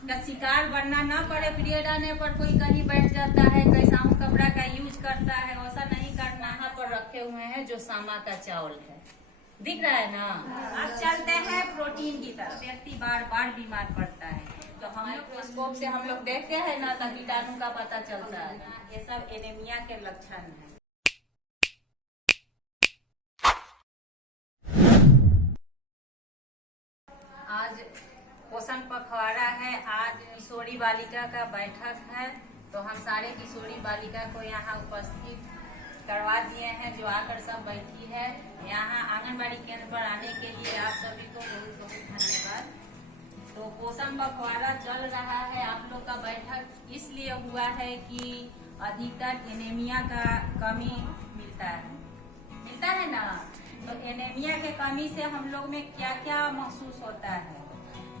का शिकार बनना न पड़े। पीरियड आने पर कोई कहीं बैठ जाता है, कैसा कपड़ा का यूज करता है, वैसा नहीं करना। यहाँ पर रखे हुए हैं जो सामा का चावल है, दिख रहा है ना। अब चलते हैं प्रोटीन की तरफ। व्यक्ति बार बार बीमार पड़ता है तो हम लोग स्कोप से हम लोग देखते हैं ना, तो कीटाणु का पता चलता है। ये सब एनीमिया के लक्षण है। आज पोषण पखवाड़ा है। आज किशोरी बालिका का बैठक है, तो हम सारे किशोरी बालिका को यहाँ उपस्थित करवा दिए हैं, जो आकर सब बैठी है। यहाँ आंगनबाड़ी केंद्र पर आने के लिए आप सभी को बहुत बहुत धन्यवाद। तो पोषण पखवाड़ा चल रहा है। आप लोग का बैठक इसलिए हुआ है कि अधिकतर एनीमिया का कमी मिलता है ना। तो एनीमिया के कमी से हम लोग में क्या क्या महसूस होता है?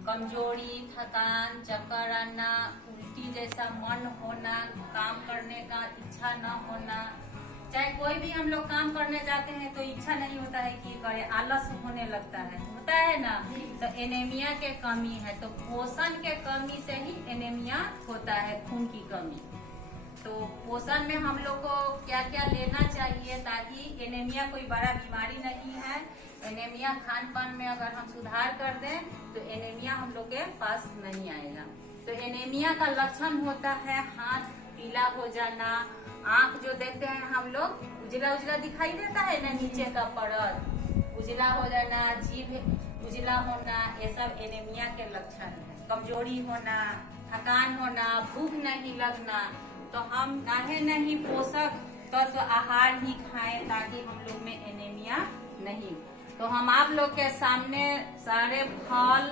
कमजोरी, थकान, चक्कर आना, उल्टी जैसा मन होना, काम करने का इच्छा न होना। चाहे कोई भी हम लोग काम करने जाते हैं तो इच्छा नहीं होता है कि करे, आलस होने लगता है, होता है ना। तो एनीमिया के कमी है। तो पोषण के कमी से ही एनीमिया होता है, खून की कमी। तो पोषण में हम लोग को क्या क्या लेना चाहिए ताकि एनीमिया कोई बड़ा बीमारी नहीं है। एनीमिया खान पान में अगर हम सुधार कर दें तो एनीमिया हम लोग के पास नहीं आएगा। तो एनीमिया का लक्षण होता है हाथ पीला हो जाना, आंख जो देखते हैं हम लोग उजला उजला दिखाई देता है ना, नीचे का परत उजला हो जाना, जीभ उजला होना, ये सब एनीमिया के लक्षण है। कमजोरी होना, थकान होना, भूख नहीं लगना। तो हम काहे नहीं पोषक तत्व आहार ही खाएं ताकि हम लोग में एनीमिया नहीं। तो हम आप लोग के सामने सारे फल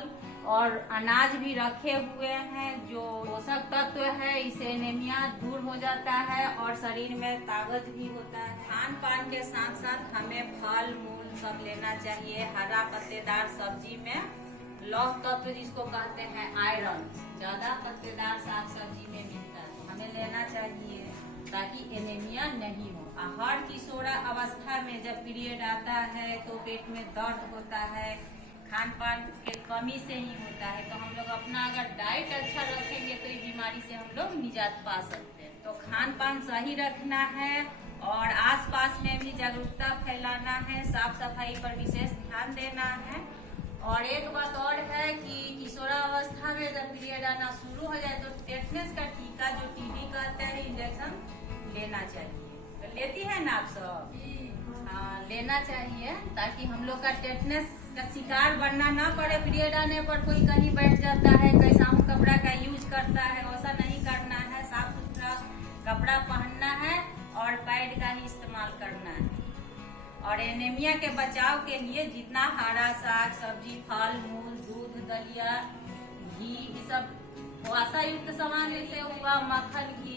और अनाज भी रखे हुए हैं जो पोषक तत्व है। इससे एनीमिया दूर हो जाता है और शरीर में ताकत भी होता है। खान पान के साथ साथ हमें फल मूल सब लेना चाहिए। हरा पत्तेदार सब्जी में लौह तत्व जिसको कहते हैं आयरन ज्यादा पत्तेदार साग सब्जी में मिलता है, हमें लेना चाहिए ताकि एनीमिया नहीं हो। हर किशोरा अवस्था में जब पीरियड आता है तो पेट में दर्द होता है, खान पान के कमी से ही होता है। तो हम लोग अपना अगर डाइट अच्छा रखेंगे तो इस बीमारी से हम लोग निजात पा सकते हैं। तो खान पान सही रखना है और आसपास में भी जागरूकता फैलाना है, साफ सफाई पर विशेष ध्यान देना है। और एक बात और है कि किशोरावस्था में जब पीरियड आना शुरू हो जाए तो टेटनस का टीका जो टीबी कहते हैं इंजेक्शन लेना चाहिए। तो लेती है ना आप सब? हाँ, लेना चाहिए ताकि हम लोग का टेटनस का शिकार बनना न पड़े। पीरियड आने पर कोई कहीं बैठ जाता है, कैसा कपड़ा का यूज करता है, वैसा नहीं करना है। साफ सुथरा कपड़ा पहनना है और पैड का ही इस्तेमाल करना है। और एनीमिया के बचाव के लिए जितना हरा साग सब्जी, फल मूल, दूध, दलिया, घी, ये सब वसा युक्त सामान जैसे हुआ, मक्खन, घी,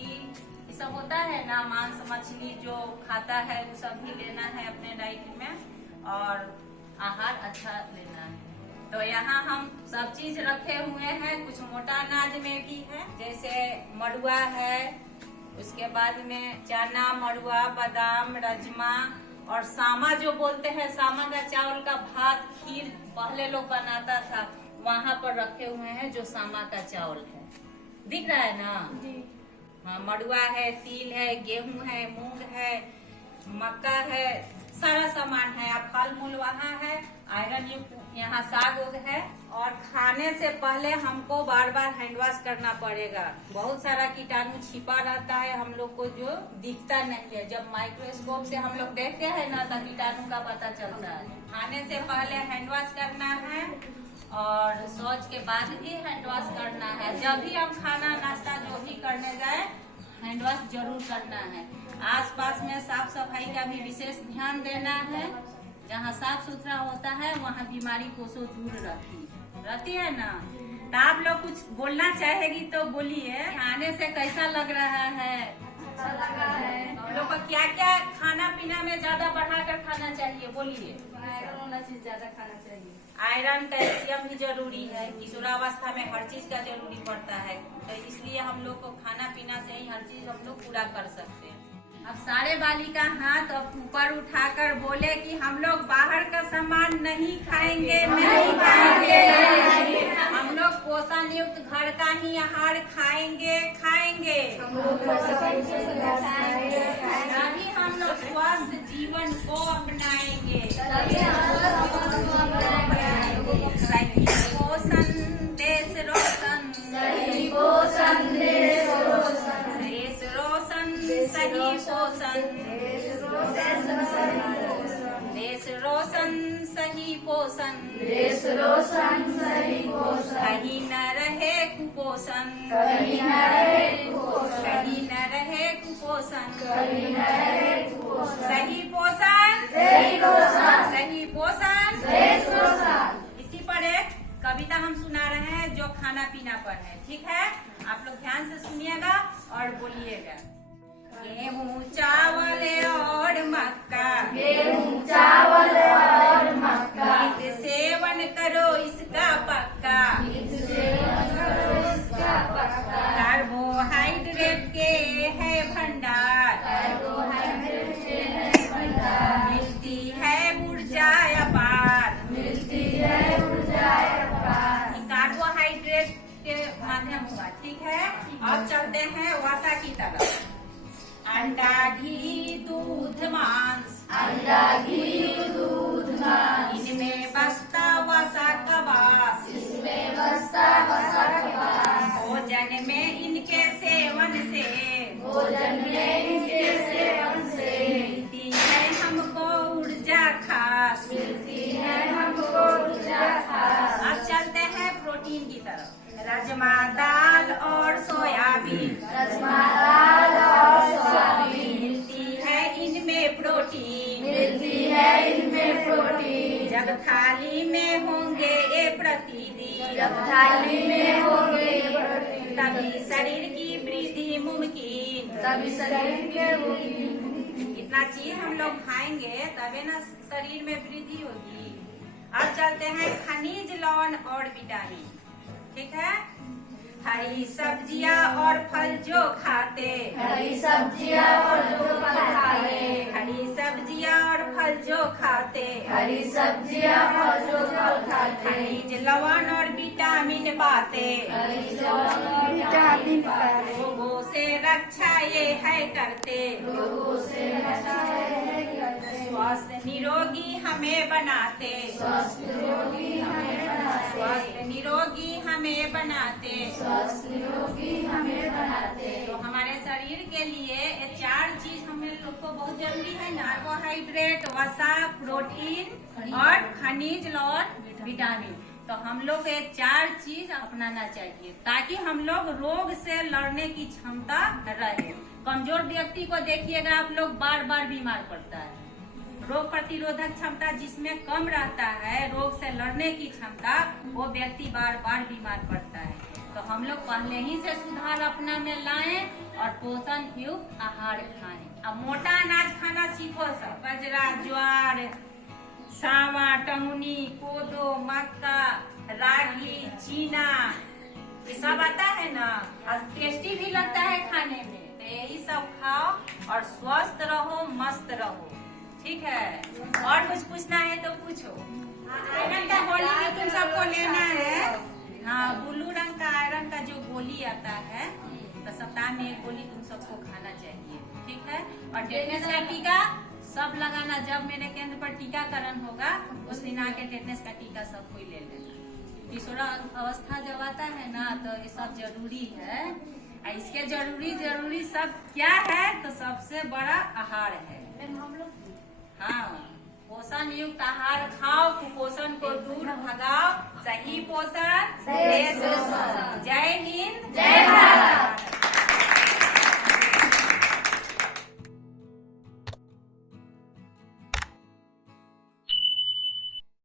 ये सब होता है ना, मांस मछली जो खाता है वो सब भी लेना है अपने डाइट में और आहार अच्छा लेना है। तो यहाँ हम सब चीज रखे हुए हैं। कुछ मोटा अनाज में भी है, जैसे मड़ुआ है, उसके बाद में चना, मड़ुआ, बादाम, राजमा और सामा जो बोलते हैं, सामा का चावल का भात खीर पहले लोग बनाता था, वहाँ पर रखे हुए हैं जो सामा का चावल है, दिख रहा है ना जी। हाँ, मड़ुआ है, तिल है, गेहूं है, मूंग है, मक्का है, सारा सामान है। अब फल मूल वहाँ है, आयरन युक्त यहाँ साग उग है। और खाने से पहले हमको बार बार हैंड वॉश करना पड़ेगा। बहुत सारा कीटाणु छिपा रहता है हम लोग को जो दिखता नहीं है। जब माइक्रोस्कोप से हम लोग देखते हैं ना तो कीटाणु का पता चलता है। खाने से पहले हैंड वॉश करना है और शौच के बाद भी हैंड वॉश करना है। जब भी हम खाना नाश्ता जो भी करने जाए हैंड वॉश जरूर करना है। आसपास में साफ सफाई का भी विशेष ध्यान देना है। जहाँ साफ सुथरा होता है वहाँ बीमारी कोसों दूर रहती है ना। तो आप लोग कुछ बोलना चाहेगी तो बोलिए। खाने से कैसा लग रहा है? अच्छा लग रहा है। हम लोग को क्या क्या खाना पीना में ज्यादा बढ़ाकर खाना चाहिए, बोलिए। आयरन वाला चीज ज्यादा खाना चाहिए। आयरन, कैल्शियम भी जरूरी है। किशोरावस्था में हर चीज का जरूरी पड़ता है, तो इसलिए हम लोग को खाना पीना से ही हर चीज हम लोग पूरा कर सकते हैं। अब सारे बालिका हाथ ऊपर उठाकर बोले कि हम लोग बाहर का सामान नहीं खाएंगे, नहीं खाएंगे। हम लोग पोषण युक्त घर का ही आहार खाएंगे, खाएंगे। तभी हम लोग स्वस्थ जीवन को अपनाएंगे। सही पोषण देश रोशन, सही पोषण देश रोशन, देश रोशन सही पोषण, देश रोशन सही पोषण, देश रोशन सही पोषण, कहीं न रहे कुपोषण, कहीं न रहे कुपोषण, कहीं न रहे कुपोषण, कहीं न रहे कुपोषण, सही पोषण, सही पोषण, सही पोषण, देश रोशन। इसी पर एक कविता हम सुना रहे हैं जो खाना पीना पर है। ठीक है, आप लोग ध्यान से सुनिएगा और बोलिएगा। गेहूँ चावल और मक्का, गेहूँ चावल और मक्का, नित सेवन करो इसका पक्का, इसका पक्का, कार्बोहाइड्रेट के है भंडार, कार्बोहाइड्रेट के है भंडार, मिलती है ऊर्जा अपार। मिलती है ऊर्जा अपार। कार्बोहाइड्रेट के माध्यम हुआ। ठीक है, अब चलते हैं वसा की तरफ। अंडा घी दूध मांस, अंडा घी दूध मांस, इनमें बसता वसा का वास, इसमें बसता वसा का वास, भोजन में इनके सेवन से, भोजन में इनके सेवन से मिलती है हमको ऊर्जा खास। मिलती है हमको ऊर्जा खास। अब चलते हैं प्रोटीन की तरफ। राजमा दाल और सोयाबीन, राजमा दाल और सोयाबीन, मिलती है इनमें प्रोटीन, मिलती है इनमें प्रोटीन। जब थाली में होंगे ये प्रतिदिन, जब थाली में होंगे प्रोटीन, तभी शरीर की वृद्धि मुमकिन। तभी शरीर के इतना चीज हम लोग खाएंगे तभी ना शरीर में वृद्धि होगी। अब चलते हैं खनिज, लवण और विटामिन। ठीक है, हरी सब्जियां और फल जो खाते, हरी सब्जियां और जो फल खाते, हरी सब्जियां और फल जो खाते, हरी सब्जियां और जो फल खाते, खनिज लवण और विटामिन पाते, खनिज लवण और विटामिन पाते, रोगों से रक्षा ये है करते, रोगों से बचाए है करते, स्वस्थ निरोगी हमें बनाते, स्वस्थ निरोगी हमें बनाते, स्वस्थ निरोगी हमें बनाते। स्वस्थ निरोगी हमें बनाते। तो हमारे शरीर के लिए ये 4 चीज हम लोग को बहुत जरूरी है। कार्बोहाइड्रेट, वसा, प्रोटीन और खनिज, लवण, विटामिन। तो हम लोग ये 4 चीज अपनाना चाहिए ताकि हम लोग रोग से लड़ने की क्षमता रहे। कमजोर व्यक्ति को देखिएगा आप लोग बार बार बीमार पड़ता है। रोग प्रतिरोधक क्षमता जिसमें कम रहता है, रोग से लड़ने की क्षमता, वो व्यक्ति बार बार बीमार पड़ता है। तो हम लोग पहले ही से सुधार अपना में लाएं और पोषण युक्त आहार खाएं। अब मोटा अनाज खाना सीखो सब। बाजरा, ज्वार, सावा, टंगनी, कोदो, मक्का, रागी, चीना, ये सब आता है ना और टेस्टी भी लगता है खाने में। तो यही सब खाओ और स्वस्थ रहो, मस्त रहो। ठीक है, और कुछ पूछना है तो पूछो। आयरन का गोली भी तुम सबको लेना है। हाँ, ब्लू रंग का आयरन का जो गोली आता है तो सप्ताह में 1 गोली तुम सबको खाना चाहिए। ठीक है, और टेटनस का टीका सब लगाना। जब मेरे केंद्र पर टीकाकरण होगा उस दिन आके टेटनस का टीका सब कोई ले लेना। किशोरा अवस्था जब आता है ना तो ये सब जरूरी है। इसके जरूरी सब क्या है तो सबसे बड़ा आहार है। हाँ, पोषण युक्त आहार खाओ, कुपोषण को दूर भगाओ। सही पोषण, देश पोषण। जय हिंद, जय भारत।